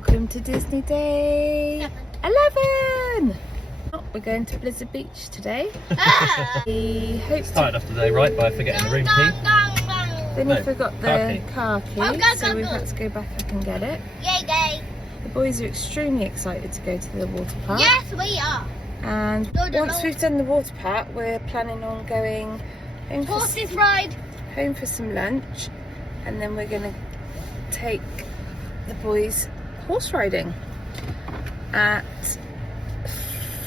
Welcome to Disney Day 11! We're going to Blizzard Beach today. We hope to... Started off today, right, by forgetting the room key. Vinnie forgot the car key, so we've had to go back up and get it. Yay! The boys are extremely excited to go to the water park. Yes, we are. And once we've done the water park, we're planning on going home for some lunch, and then we're going to take the boys horse riding at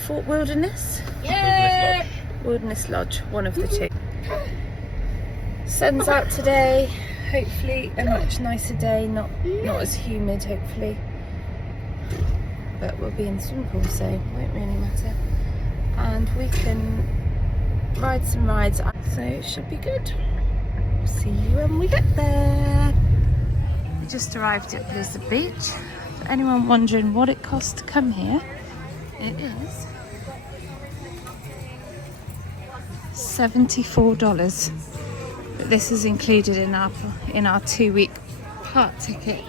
Fort Wilderness. Yay! Wilderness Lodge, one of the two. Sun's out today, hopefully a much nicer day, not as humid hopefully, but we'll be in the swimming pool, so it won't really matter, and we can ride some rides, so it should be good. See you when we get there. We just arrived at Blizzard Beach. For anyone wondering what it costs to come here, it is $74. But this is included in our 2-week park ticket,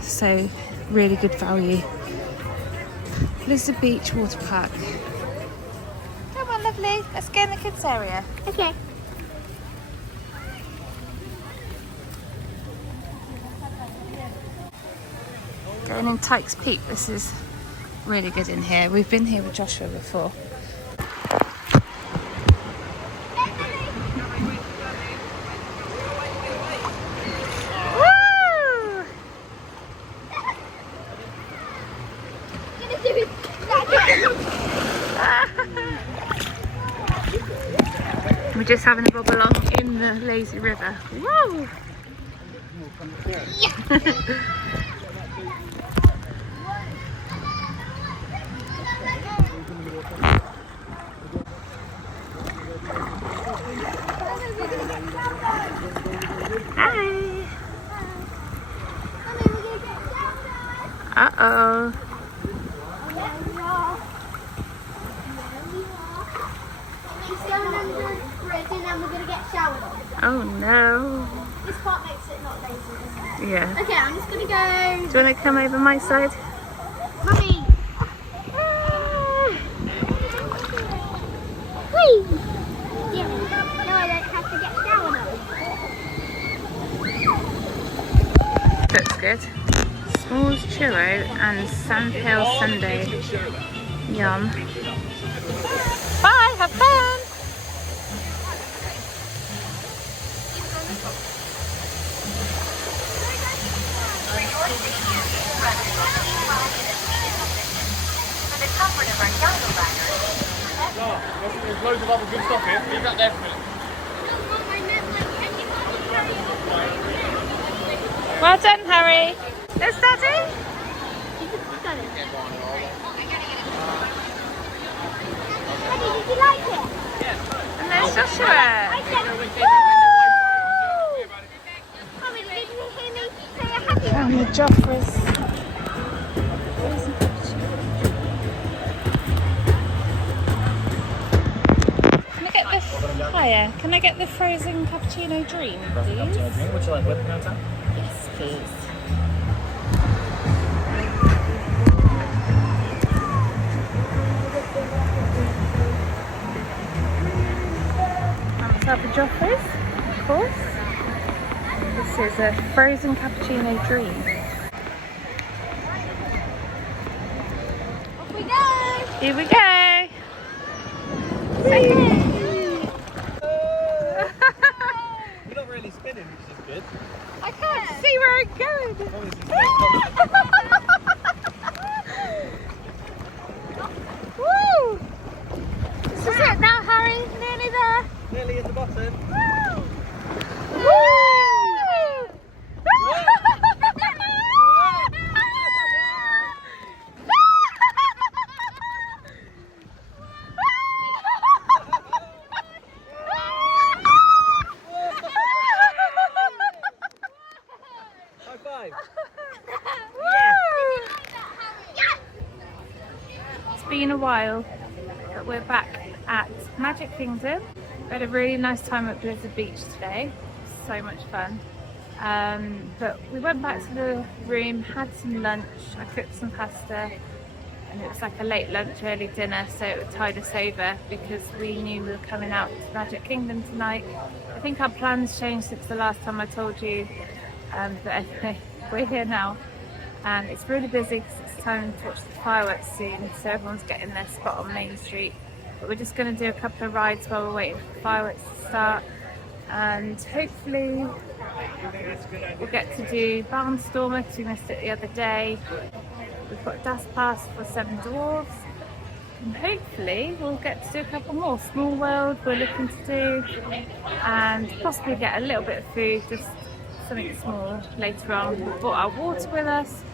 so really good value. Blizzard Beach Water Park. Come on, lovely. Let's go in the kids area. Okay. Going in Tyke's Peak. This is really good in here. We've been here with Joshua before. Woo! We're just having a bob along in the lazy river. Whoa! Hi! Uh-oh. Oh no. This part makes it not lazy. Yeah. Okay, I'm just gonna go. Do you want to come over my side? Mummy! Whee! Yeah. No, I don't have to get showered. Looks good. S'mores churro and sandhill sundae. Yum. Bye, have fun! There's loads of other good stuff here. Leave that there for a minute. Well done, Harry. There's Daddy. Daddy, did you like it? And there's Joshua. Mummy, did you hear me say a happy one? And the Joffreys. Hiya, can I get the frozen cappuccino dream, please? Would you like whipped cream? Yes, please. And myself a Joffreys, of course. This is a frozen cappuccino dream. Off we go! Here we go! We're not really spinning, which is good. I can't see where I'm going! Woo! This is it now, Harry. Nearly there. Nearly at the bottom. Woo! High five. It's been a while, but we're back at Magic Kingdom. We had a really nice time at Blizzard Beach today. So much fun. But we went back to the room, had some lunch. I cooked some pasta, and it was like a late lunch, early dinner, so it would tide us over because we knew we were coming out to Magic Kingdom tonight. I think our plans changed since the last time I told you, but anyway, we're here now, and it's really busy because it's time to watch the fireworks soon, so everyone's getting their spot on Main Street. But we're just going to do a couple of rides while we're waiting for the fireworks to start, and hopefully we'll get to do Barnstormer because we missed it the other day. We've got Das Pass for Seven Dwarfs, and hopefully we'll get to do a couple more. Small World we're looking to do, and possibly get a little bit of food, just something small later on. We've brought our water with us,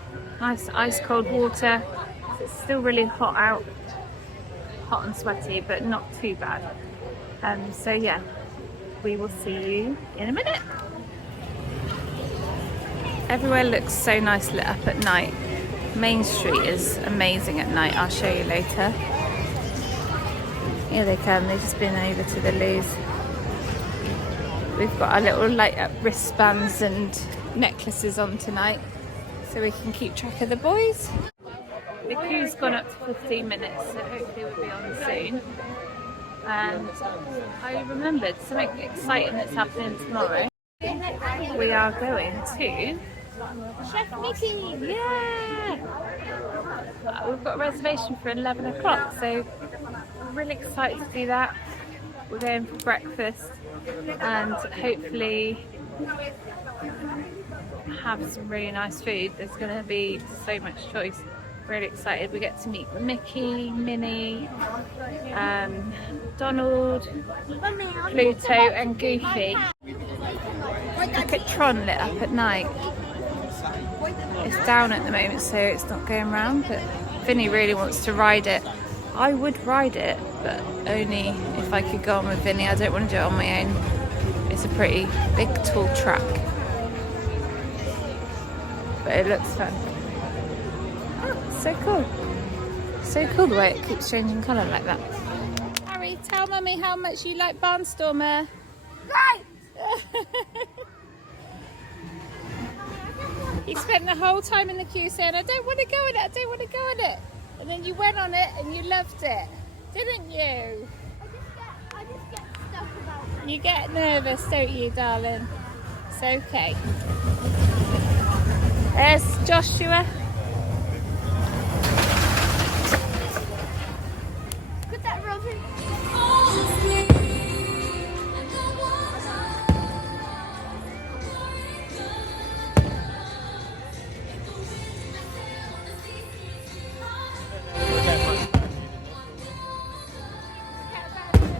nice ice cold water. It's still really hot out, hot and sweaty, but not too bad. So yeah, we will see you in a minute. Everywhere looks so nice lit up at night. Main Street is amazing at night. I'll show you later. Here they come. They've just been over to the loos. We've got our little light up wristbands and necklaces on tonight, so we can keep track of the boys. The queue's gone up to 15 minutes, so hopefully we'll be on soon. And I remembered something exciting that's happening tomorrow. We are going to Chef Mickey! Yeah! We've got a reservation for 11 o'clock, so I'm really excited to do that. We're going for breakfast and hopefully have some really nice food. There's going to be so much choice. Really excited. We get to meet Mickey, Minnie, Donald, Pluto and Goofy. Look at Tron lit up at night. It's down at the moment, so it's not going round, but Vinnie really wants to ride it. I would ride it, but only if I could go on with Vinnie. I don't want to do it on my own. It's a pretty big, tall track, but it looks fun. Oh, so cool. So cool the way it keeps changing colour like that. Harry, tell Mummy how much you like Barnstormer. Right! He spent the whole time in the queue saying, I don't want to go in it, I don't want to go in it. And then you went on it and you loved it, didn't you? I just get stuck about it. You get nervous, don't you, darling? It's okay. There's Joshua. Put that rubber.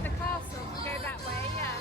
The castle, go that way, yeah.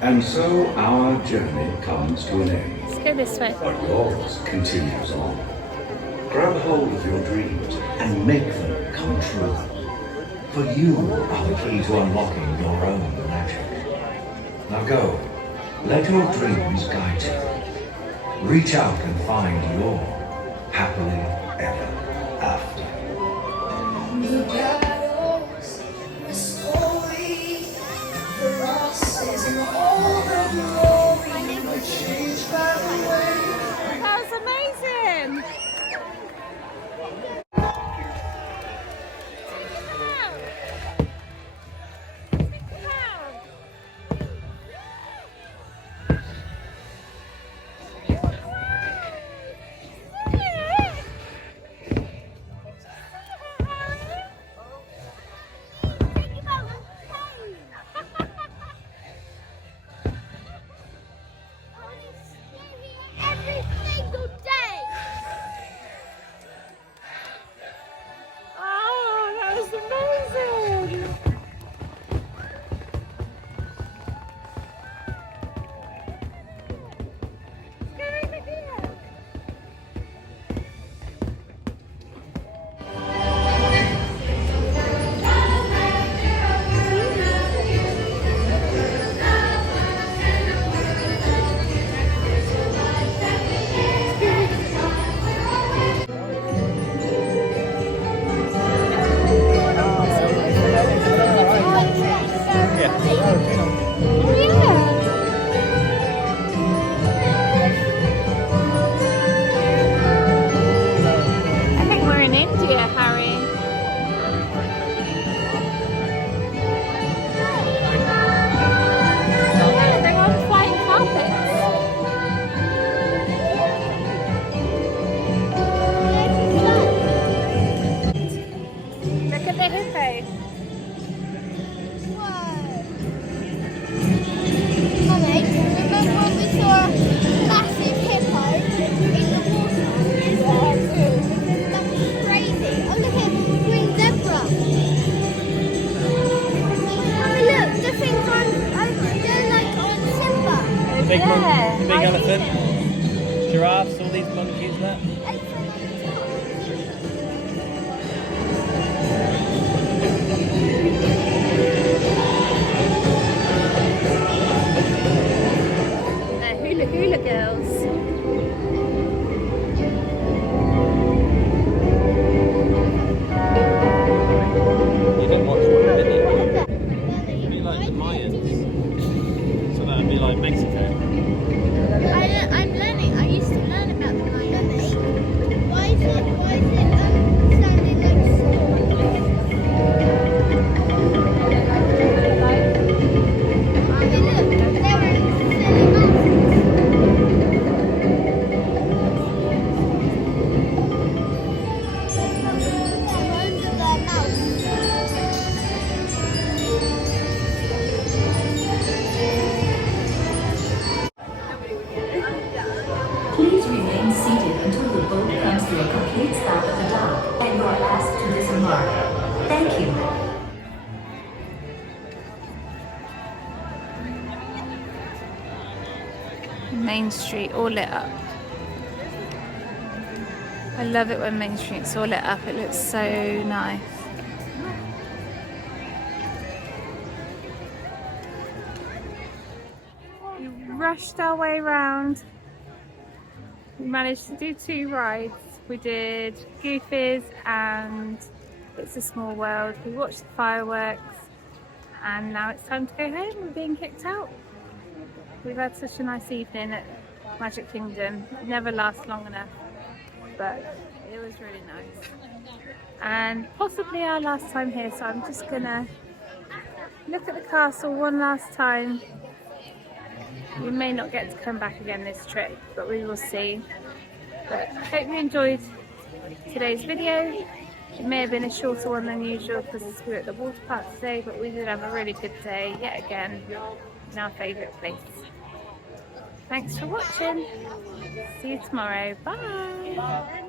And so our journey comes to an end, Let's go this way. but yours continues on. Grab hold of your dreams and make them come true. For you are the key to unlocking your own magic. Now go, let your dreams guide you. Reach out and find your happily ever after. The battles, the story, the losses and all the glory were changed by the way. That was amazing! Yeah. Oh yeah. I think we're in India, Harry. Yeah, they're on flying carpets. Look at the hippo. Mummy, remember when we saw a massive hippo in the water? That was crazy. Oh, look at green zebra. Mummy, look, the things they're like on Simba. Big, Yeah, big I elephant, giraffes, all these monkeys there. Elephant on the top. The hula hula girls. You didn't watch one, did you? What is that? It'd be like the Mayans. So that'd be like Mexico. I'm learning. I used to learn about the Mayans. Why is it standing next to Mommy, look, they're in silly mountains. Under their mouth. Please remain seated until the boat comes to a complete stop at the dock and you are asked to disembark. Thank you. Main Street all lit up. I love it when Main Street's all lit up. It looks so nice. We rushed our way around. We managed to do 2 rides. We did Goofies and It's a Small World. We watched the fireworks and now it's time to go home. We're being kicked out. We've had such a nice evening at Magic Kingdom. It never lasts long enough, but it was really nice. And possibly our last time here, so I'm just gonna look at the castle one last time. We may not get to come back again this trip, but we will see. But I hope you enjoyed today's video. It may have been a shorter one than usual because we were at the water park today, but we did have a really good day yet again in our favourite place. Thanks for watching. See you tomorrow. Bye.